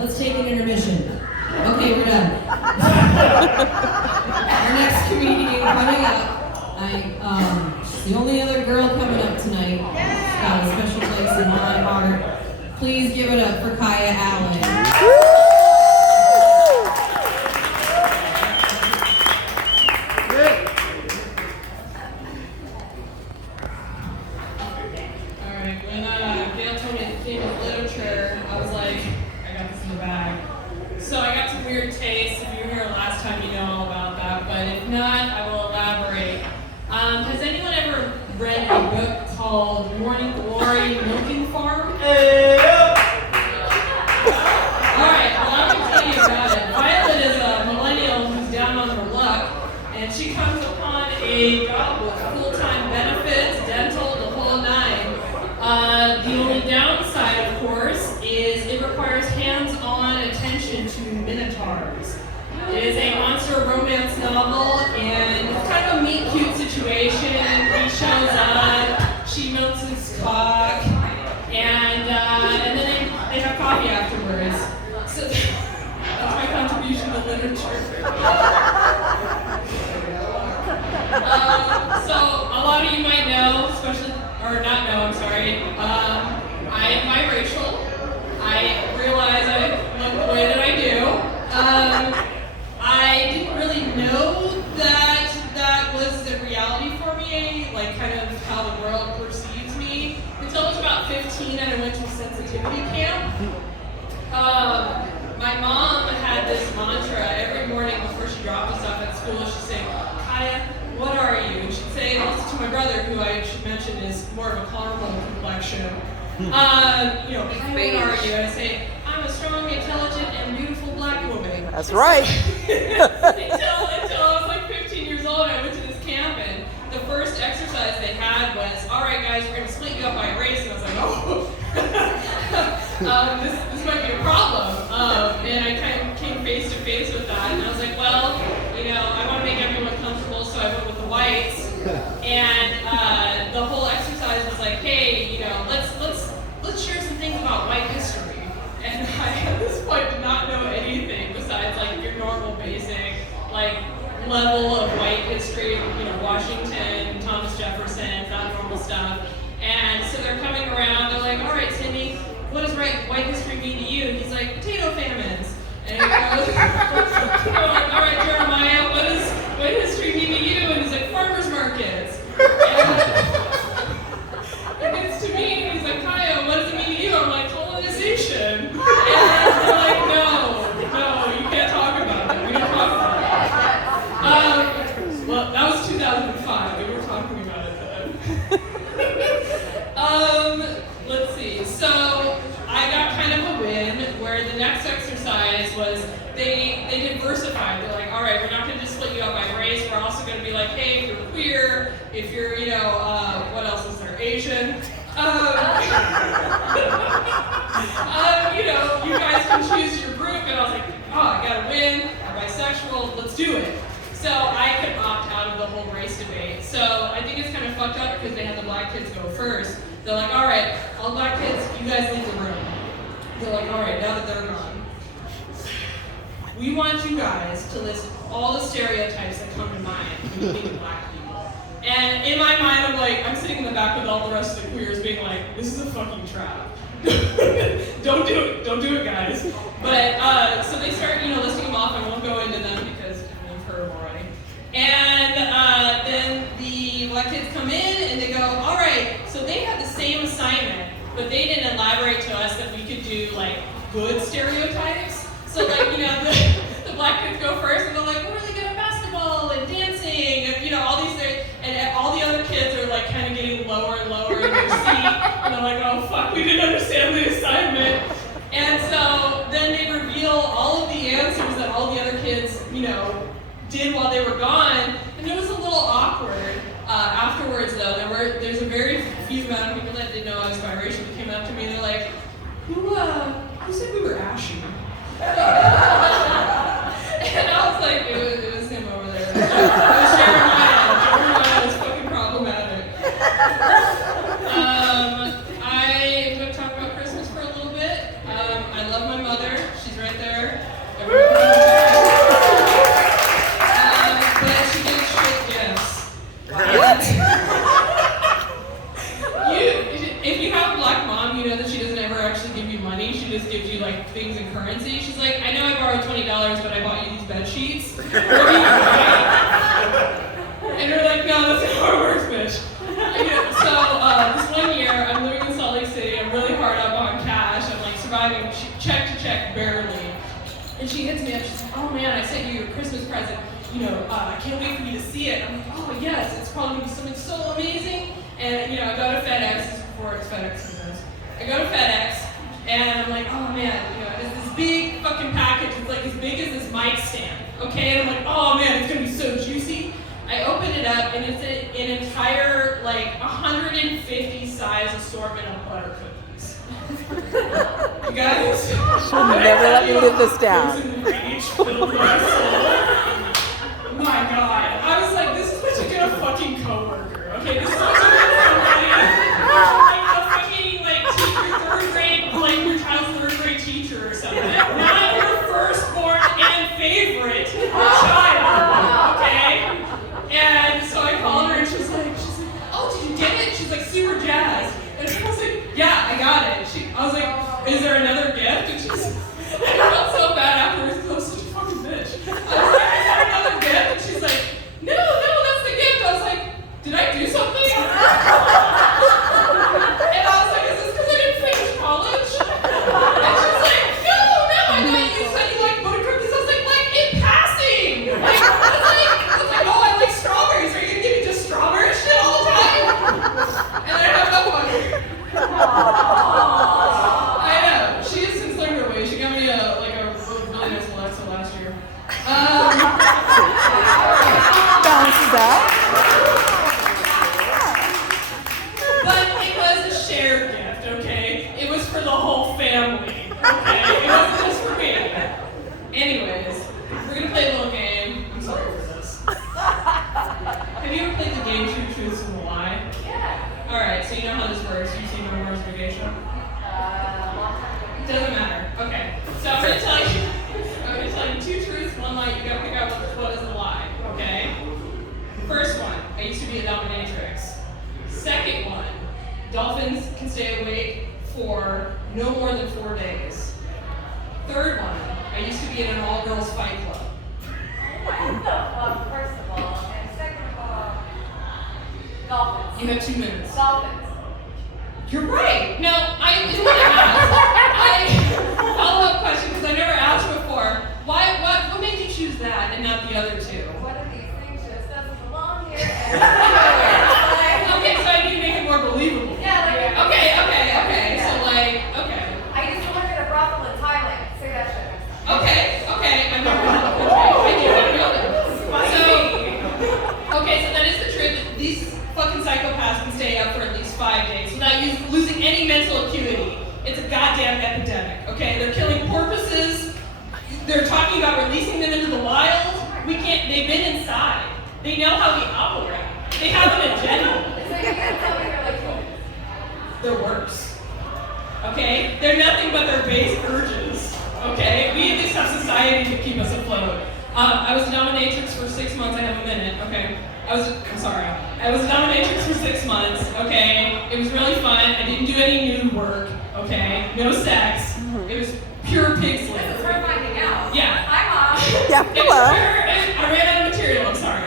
Let's take an intermission. Okay, we're done. Our next comedian coming up. She's the only other girl coming up tonight. She's got a special place in my heart. Please give it up for Kaya Allen. So I got some weird tastes. If you were here last time, you know all about that. But if not, I will elaborate. Has anyone ever read a book called Morning Glory Milking Farm? Alright, well I'm going to tell you about it. Violet is a millennial who's down on her luck, and she comes upon a job with full-time benefits, dental, the whole nine. The only downside, of course, is it requires hands-on attention to minotaurs. It is a monster romance novel, and it's kind of a meet-cute situation. He shows up, she milks his cock, and then they have coffee afterwards. So that's my contribution to literature. So a lot of you might know, especially, or not know, I'm sorry, I am biracial. I realize I look the way that I do. I didn't really know that that was the reality for me, like kind of how the world perceives me, until I was about 15 and I went to a sensitivity camp. My mom had this mantra every morning before she dropped us off at school. She'd say, Kaya, what are you? And she'd say it also to my brother, who I should mention is more of a caramel complexion. Kaya, what are you? And I say, I'm a strong, intelligent, and beautiful black woman. That's right. until I was like 15 years old, I went to this camp, and the first exercise they had was, all right, guys, we're going to split you up by race. And I was like, this might be a problem. And I kind of came face to face with that, and I was like, well, I want to make everyone comfortable, so I went with the whites. And the whole exercise was like, hey, let's share some things about white history. And I, at this point, did not know anything besides like your normal basic level of white history, Washington, Thomas Jefferson, that normal stuff. And so they're coming around, they're like, all right, Cindy, what does white history mean to you? And he's like, potato famines. And he goes, I'm like, all right, Jeremiah, what does white history mean to you? And he's like, farmers markets. And it's to me, and he's like, Kaya, what does it mean to you? I'm like, colonization. And they're like, no, you can't talk about it. We don't talk about it. Well, that was 2005. We were talking about it then. Let's see. So I got kind of a win where the next exercise was they diversified. They're like, all right, we're not going to just split you up by race. We're also going to be like, hey, if you're queer, if you're, what else is there? Asian. You guys can choose your group. And I was like, oh, I got to win. I'm bisexual. Let's do it. So I could opt out of the whole race debate. So I think it's kind of fucked up because they had the black kids go first. They're like, all right, all black kids, you guys leave the room. They're like, all right, now that they're gone, we want you guys to list all the stereotypes that come to mind when you think of black people. And in my mind, I'm sitting in the back with all the rest of the queers being like, this is a fucking trap. Don't do it, guys. But, so they start, listing them off. I won't go into them because you've heard them already. And then the black kids come in and they go, all right, so they had the same assignment, but they didn't elaborate to us that we could do, good stereotypes. So, the black kids go first and they're like, we're really good at basketball and dancing and, all these things. And all the other kids are, kind of getting lower and lower in their seat. And they're like, oh, fuck, we didn't understand the assignment. And so then they reveal all of the answers that all the other kids, did while they were gone. And it was a little awkward. Afterwards, though, there's a very few amount of people that didn't know I was biracial that came up to me and they're like, who said we were ashy? And I was like, it was him over there. It was Jeremiah. Jeremiah was fucking problematic. I'm going to talk about Christmas for a little bit. I love my mother. She's like things in currency. She's like, I know I borrowed $20, but I bought you these bed sheets. What do you think? And we're like, no, that's how it works, bitch. So this one year, I'm living in Salt Lake City. I'm really hard up on cash. I'm like surviving check to check barely. And she hits me up. She's like, oh man, I sent you your Christmas present. I can't wait for you to see it. I'm like, oh yes, it's probably gonna be something so amazing. And I go to FedEx. This is before it's FedEx sometimes. I go to FedEx, and I'm like, oh man, it's this big fucking package. It's like as big as this mic stand. Okay, and I'm like, oh man, it's gonna be so juicy. I open it up, and it's an entire, 150 size assortment of butter cookies. You guys? She'll never let me live this down. My God. I was like, this is what you get a fucking coworker. Okay, this is what you get somebody. A fucking, teacher, third grade, your child's third grade teacher or something. Not your firstborn and favorite child. Okay? And so I called her and she's like, oh, did you get it? She's like super jazzed. And I was like, yeah, I got it. I was like, is there another gift? And I felt so bad afterwards because I was such a fucking bitch. I was like, is there another gift? And she's like, no, that's the gift. I was like, did I do something? And I was like, is this because I didn't finish college? And she's like, no, I thought you said you like butter cookies. I was like in passing. I was like, oh, I like strawberries. Are you gonna give me just strawberry shit all the time? And then I have another one. I know. She has since learned her way. She got me a really nice Alexa last year. Bounce up. But it was a shared gift, okay? It was for the whole family, okay? It wasn't just for me. Anyways, we're gonna play a little game. I'm sorry for this. Have you ever played the game Two Truths and a Lie? Yeah. Alright, so you know how this works. You've seen No More Vacation? Doesn't matter. Okay. So I'm gonna tell you two truths, one lie. You gotta pick out what is the lie, okay? First one, I used to be a dominatrix. Second one, dolphins can stay awake for no more than 4 days. Third one, I used to be in an all-girls fight club. First of all, and second of all, dolphins. You have 2 minutes. Dolphins. You're right. Now, I follow-up question because I never asked before. What made you choose that and not the other two? One of these things just doesn't belong here. Okay, so I need to make it more believable. Yeah, Okay. Yeah. So okay. I used to work at a brothel in Thailand. Say that shit. Okay. I'm not I didn't know that. So that is the truth. These fucking psychopaths can stay up for at least 5 days without losing any mental acuity. It's a goddamn epidemic, okay? They're killing porpoises. They're talking about releasing them into the wild. They've been inside. They know how we operate. They have an agenda. So you can't tell me they're like humans. They're worse. Okay? They're nothing but their base urges. Okay? We at least have society to keep us afloat. I was a dominatrix for 6 months. I have a minute, okay? I was a dominatrix for 6 months, okay? It was really fun. I didn't do any nude work, okay? No sex. It was pure pig This is slavery. her finding out. Yeah. Hi, Mom. Yeah, It was hello. I ran out of material, I'm sorry.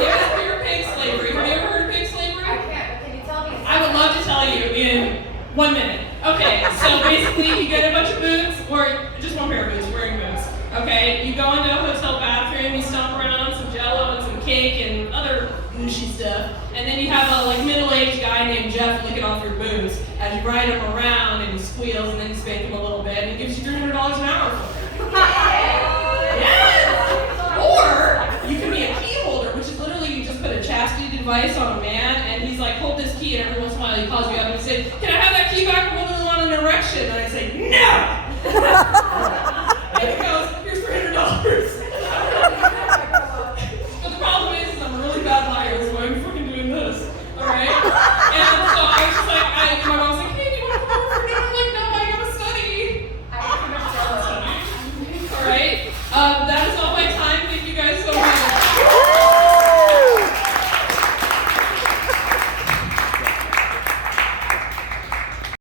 It was pure pig slavery. Have you ever heard of pig slavery? I can't, but can you tell me? I would love to tell you in 1 minute. Okay, so basically you get a bunch of boots, or just one pair of boots, wearing boots. Okay, you go into a hotel bathroom, you stomp around on some jello and some cake and other gushy stuff, and then you have a middle-aged guy named Jeff licking off your boots as you ride him around and he squeals and then you spank him a little bit and he gives you $300 an hour for it. Yes! Or you can be a key holder, which is literally you just put a chastity device on a man and he's like, hold this key, and every once in a while he calls you up and he says, can I have that key back? I really want an erection. And I say, no!